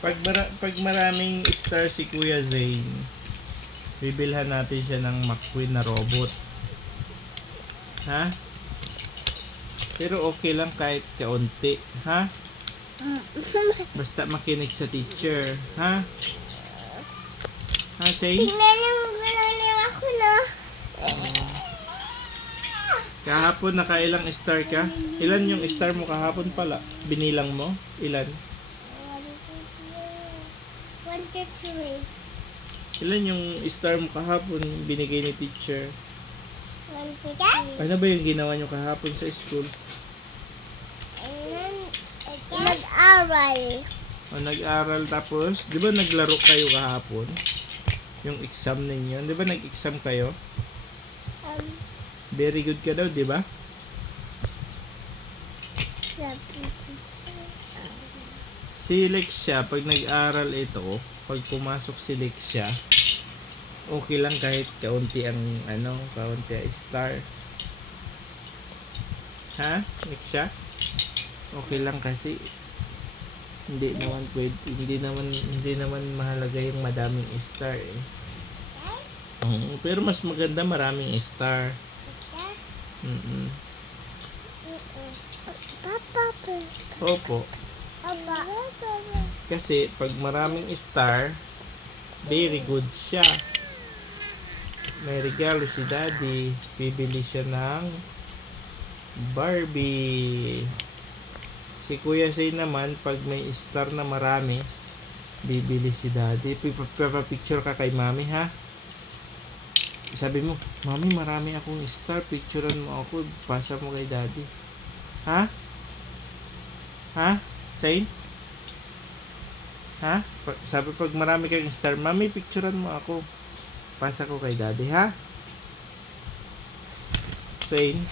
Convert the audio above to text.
Pag, mara- pag maraming star si Kuya Zane, bibilhan natin siya ng McQueen na robot. Ha? Pero okay lang kahit kaunti. Ha? Basta makinig sa teacher. Ha? Ha, Zane? Tingnan yung ginagawa ko na. Kahapon nakailang star ka? Ilan yung star mo kahapon pala? Binilang mo? Ilan? One, two, three. Ilan yung star mo kahapon binigay ni teacher? One, two, three. Ano ba yung ginawa nyo kahapon sa school? Nag-aral. O nag-aral tapos, di ba naglaro kayo kahapon? Yung exam ninyo, di ba nag-exam kayo? Um, Very good ka daw, di ba? sabi. Si Lexia, pag nag-aral ito, pag pumasok si Lexia, okay lang kahit kaunti ang ano, kaunti ang star. Ha? Lexia? Okay lang kasi hindi naman pwede, hindi naman hindi naman mahalaga yung madaming star eh. Oo, pero mas maganda maraming star. Mm Papa, please. Opo. Kasi pag maraming star, very good siya. May regalo si daddy. Bibili siya ng Barbie. Si Kuya Say naman, pag may star na marami, bibili si daddy. Pipapicture ka kay mami ha. Sabi mo, Mami, marami akong star. Picturean mo ako. Pasa mo kay daddy. Ha? Ha? Say? Ha? Sabi pag marami kang star, mami, picturean mo ako. Pasa ko kay daddy, ha? Sain?